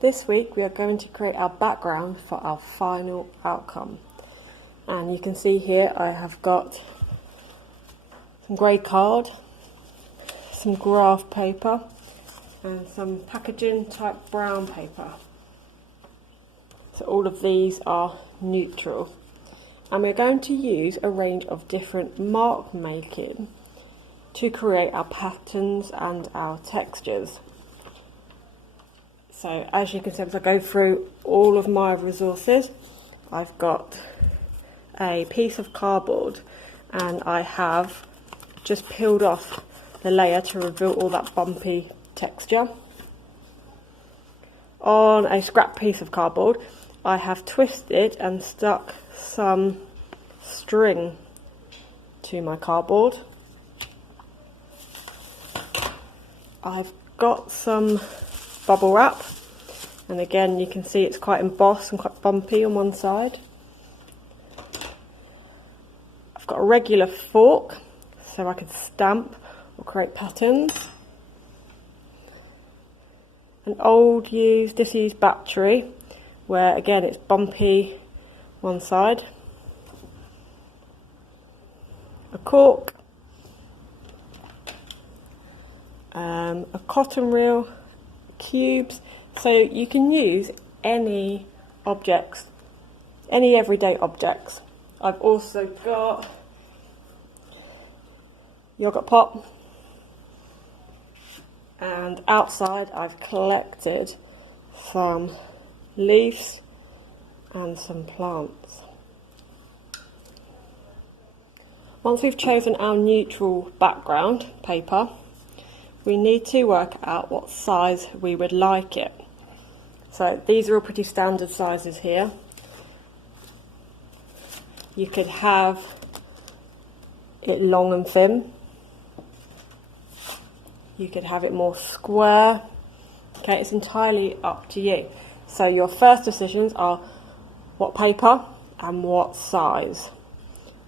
This week we are going to create our background for our final outcome. And you can see here I have got some grey card, some graph paper and some packaging type brown paper. So all of these are neutral. And we're going to use a range of different mark making to create our patterns and our textures. So as you can see, as I go through all of my resources, I've got a piece of cardboard and I have just peeled off the layer to reveal all that bumpy texture. On a scrap piece of cardboard, I have twisted and stuck some string to my cardboard. I've got some bubble wrap, and again you can see it's quite embossed and quite bumpy on one side. I've got a regular fork so I can stamp or create patterns. An disused battery where again it's bumpy one side. A cork, a cotton reel, cubes, so you can use any objects, any everyday objects. I've also got yogurt pot, and outside I've collected some leaves and some plants. Once we've chosen our neutral background paper, we need to work out what size we would like it. So these are all pretty standard sizes here. You could have it long and thin. You could have it more square. Okay, it's entirely up to you. So your first decisions are what paper and what size.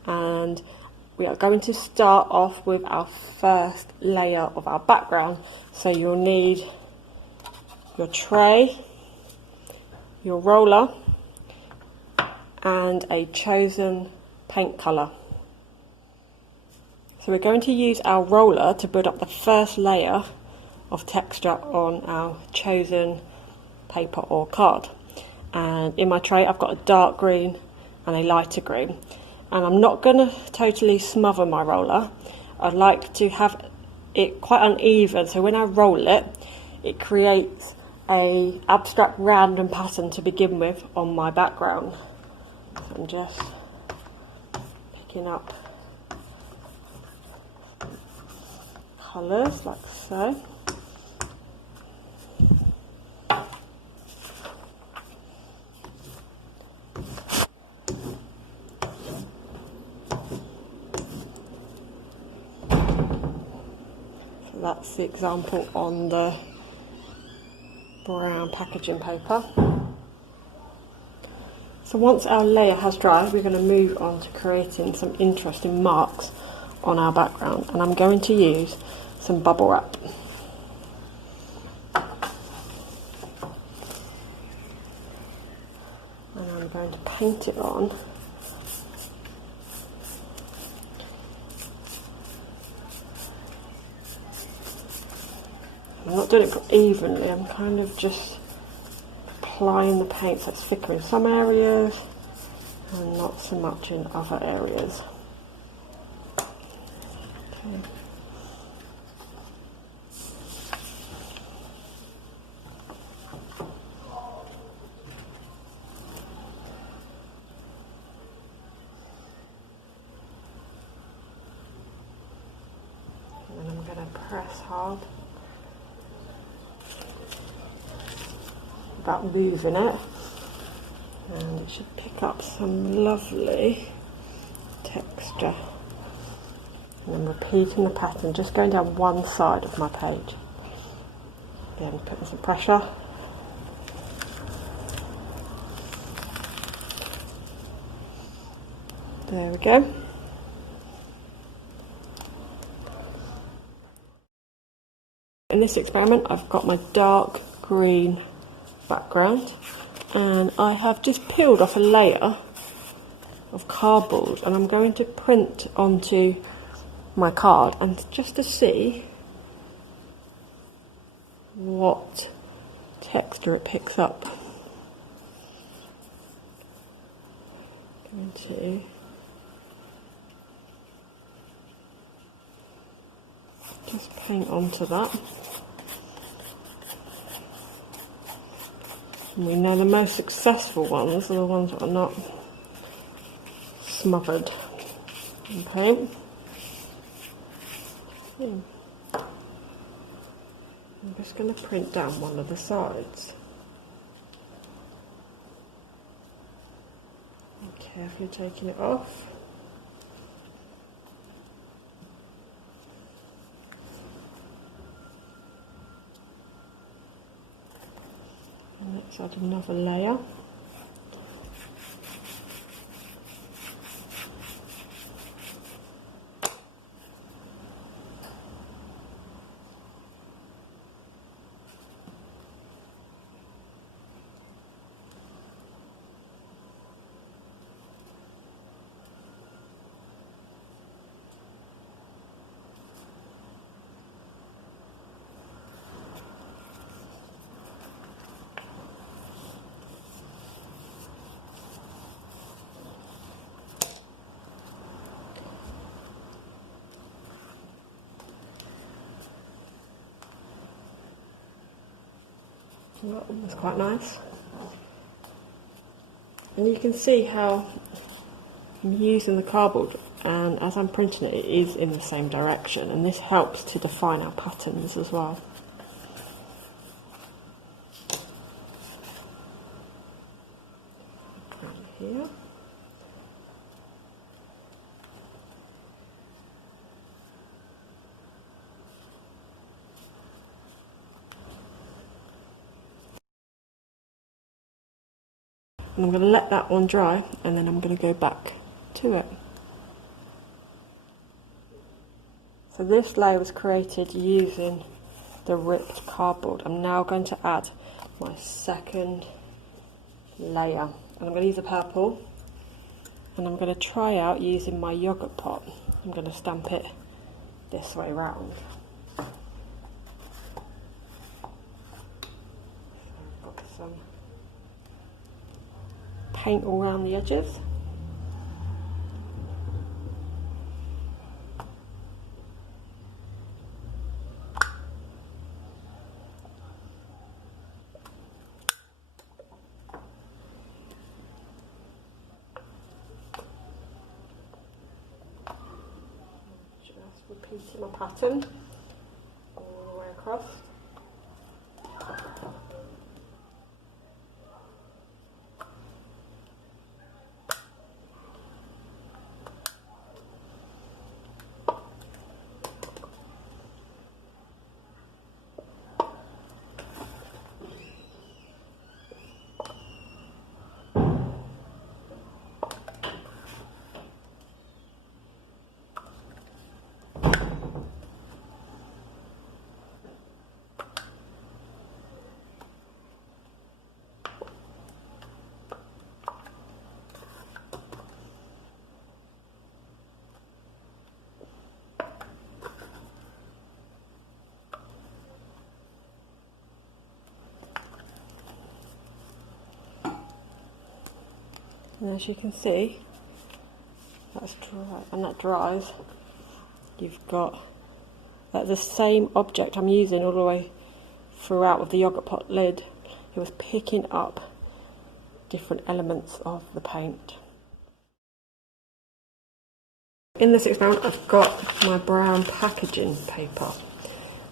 And we are going to start off with our first layer of our background. So you'll need your tray, your roller, and a chosen paint colour. So we're going to use our roller to build up the first layer of texture on our chosen paper or card. And in my tray I've got a dark green and a lighter green. And I'm not going to totally smother my roller. I'd like to have it quite uneven, so when I roll it, it creates a abstract random pattern to begin with on my background. So I'm just picking up colours like so. That's the example on the brown packaging paper. So once our layer has dried, we're going to move on to creating some interesting marks on our background, and I'm going to use some bubble wrap. And I'm going to paint it on. I'm not doing it evenly, I'm kind of just applying the paint so it's thicker in some areas and not so much in other areas. Okay. And I'm going to press hard without moving it, and it should pick up some lovely texture. And I'm repeating the pattern, just going down one side of my page. Again, putting some pressure. There we go. In this experiment I've got my dark green background, and I have just peeled off a layer of cardboard, and I'm going to print onto my card and just to see what texture it picks up. Going to just paint onto that. And we know the most successful ones are the ones that are not smothered in paint. I'm just going to print down one of the sides. Carefully taking it off. And let's add another layer. That's quite nice. And you can see how I'm using the cardboard, and as I'm printing it, it is in the same direction, and this helps to define our patterns as well. Here. And I'm going to let that one dry, and then I'm going to go back to it. So this layer was created using the ripped cardboard. I'm now going to add my second layer, and I'm going to use a purple, and I'm going to try out using my yogurt pot. I'm going to stamp it this way round. So I've got some paint all around the edges. Just repeating my pattern all the way across. And as you can see, that's dry, and that dries. You've got the same object I'm using all the way throughout with the yogurt pot lid. It was picking up different elements of the paint. In this experiment, I've got my brown packaging paper,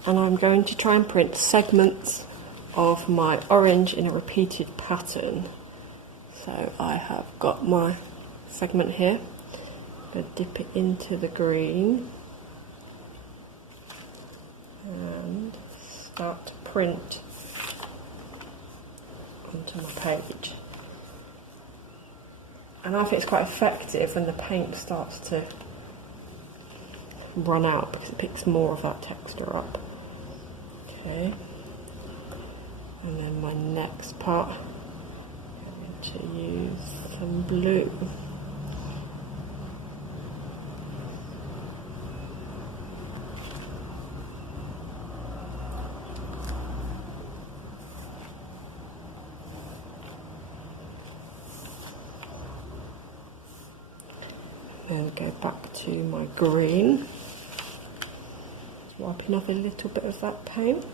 and I'm going to try and print segments of my orange in a repeated pattern. So I have got my segment here. I'm going to dip it into the green and start to print onto my page. And I think it's quite effective when the paint starts to run out, because it picks more of that texture up. Okay. And then my next part, I'm going to use some blue. Then go back to my green, wiping off a little bit of that paint.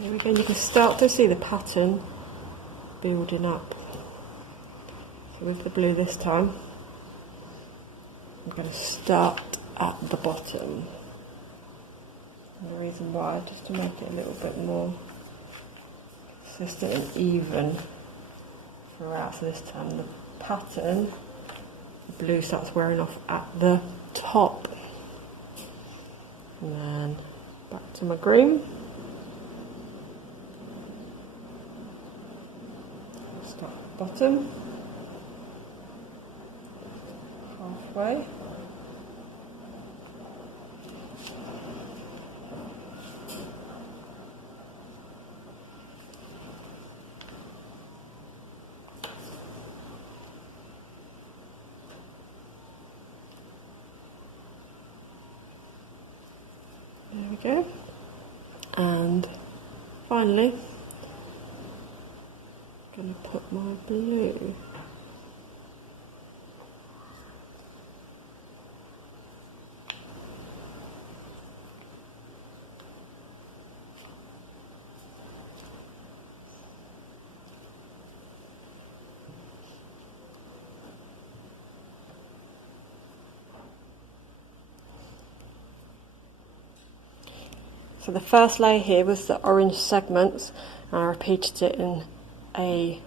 There we go, you can start to see the pattern building up. So with the blue this time, I'm going to start at the bottom. And the reason why, just to make it a little bit more consistent and even throughout. So this time the pattern, the blue starts wearing off at the top. And then back to my green. Start at the bottom, halfway. There we go. And finally, I'm going to put my blue. So the first layer here was the orange segments, and I repeated it in a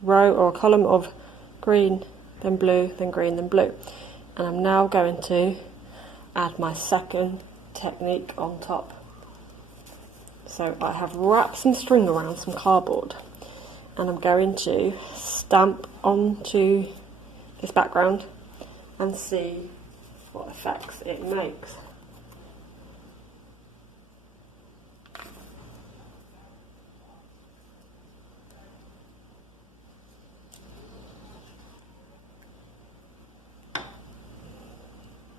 row or a column of green, then blue, then green, then blue. And I'm now going to add my second technique on top. So I have wrapped some string around some cardboard, and I'm going to stamp onto this background and see what effects it makes.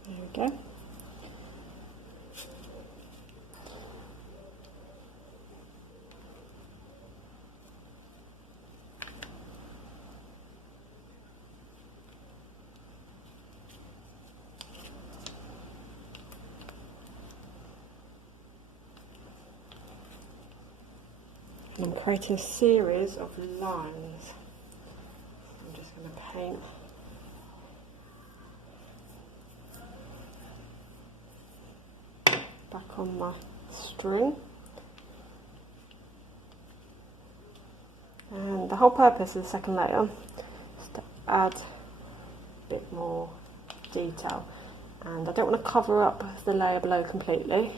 There we go. And I'm creating a series of lines. I'm just going to paint back on my string. And the whole purpose of the second layer is to add a bit more detail. And I don't want to cover up the layer below completely.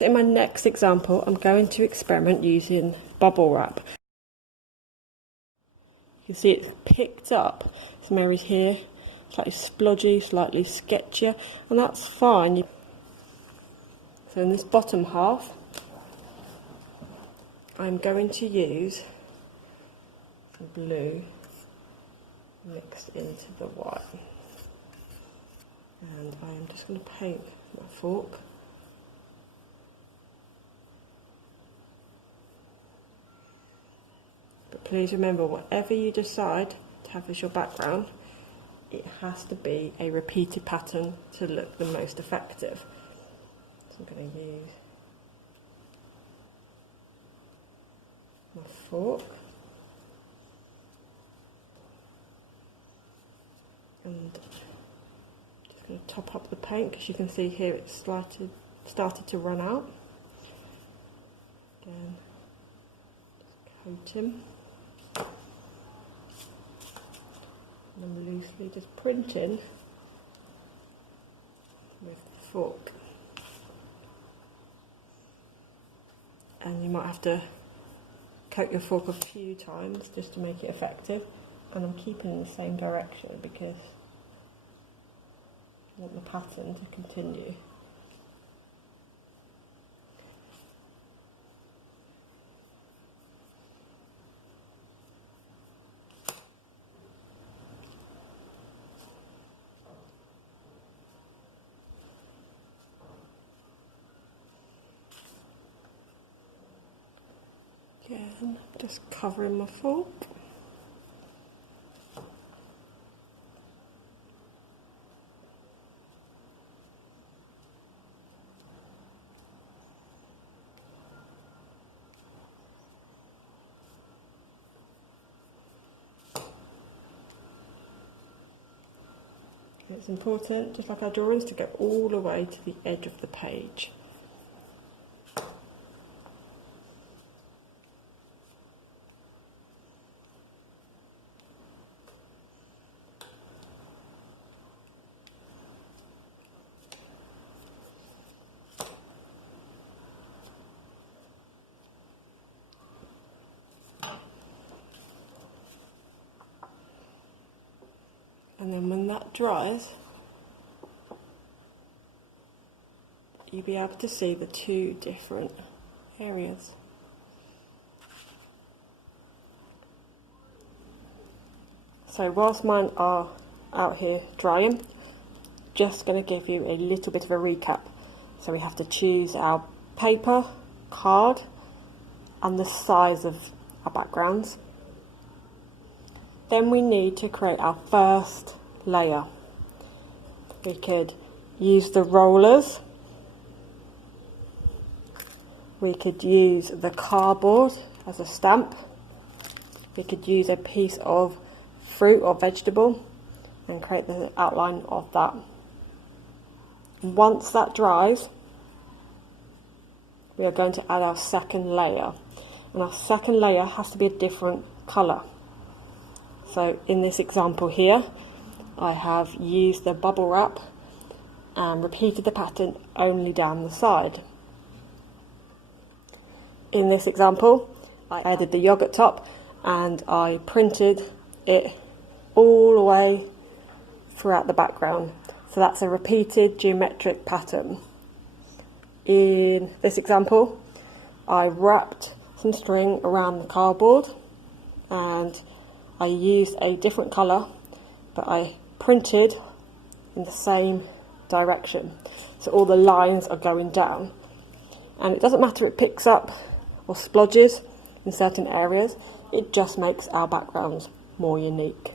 In my next example, I'm going to experiment using bubble wrap. You can see it's picked up some areas here, slightly splodgy, slightly sketchier, and that's fine. So in this bottom half, I'm going to use the blue mixed into the white. And I am just going to paint my fork. But please remember, whatever you decide to have as your background, it has to be a repeated pattern to look the most effective. So I'm going to use my fork and just going to top up the paint, because you can see here it's started to run out. Again, just coat him. And I'm loosely just printing with the fork. And you might have to coat your fork a few times just to make it effective. And I'm keeping in the same direction because I want the pattern to continue. Again, just covering my fork. It's important, just like our drawings, to go all the way to the edge of the page. And then when that dries, you'll be able to see the two different areas. So whilst mine are out here drying, just going to give you a little bit of a recap. So we have to choose our paper, card, and the size of our backgrounds. Then we need to create our first layer. We could use the rollers. We could use the cardboard as a stamp. We could use a piece of fruit or vegetable and create the outline of that. And once that dries, we are going to add our second layer. And our second layer has to be a different colour. So in this example here, I have used the bubble wrap and repeated the pattern only down the side. In this example, I added the yogurt top and I printed it all the way throughout the background. So that's a repeated geometric pattern. In this example, I wrapped some string around the cardboard and I used a different colour, but I printed in the same direction. So all the lines are going down. And it doesn't matter if it picks up or splodges in certain areas, it just makes our backgrounds more unique.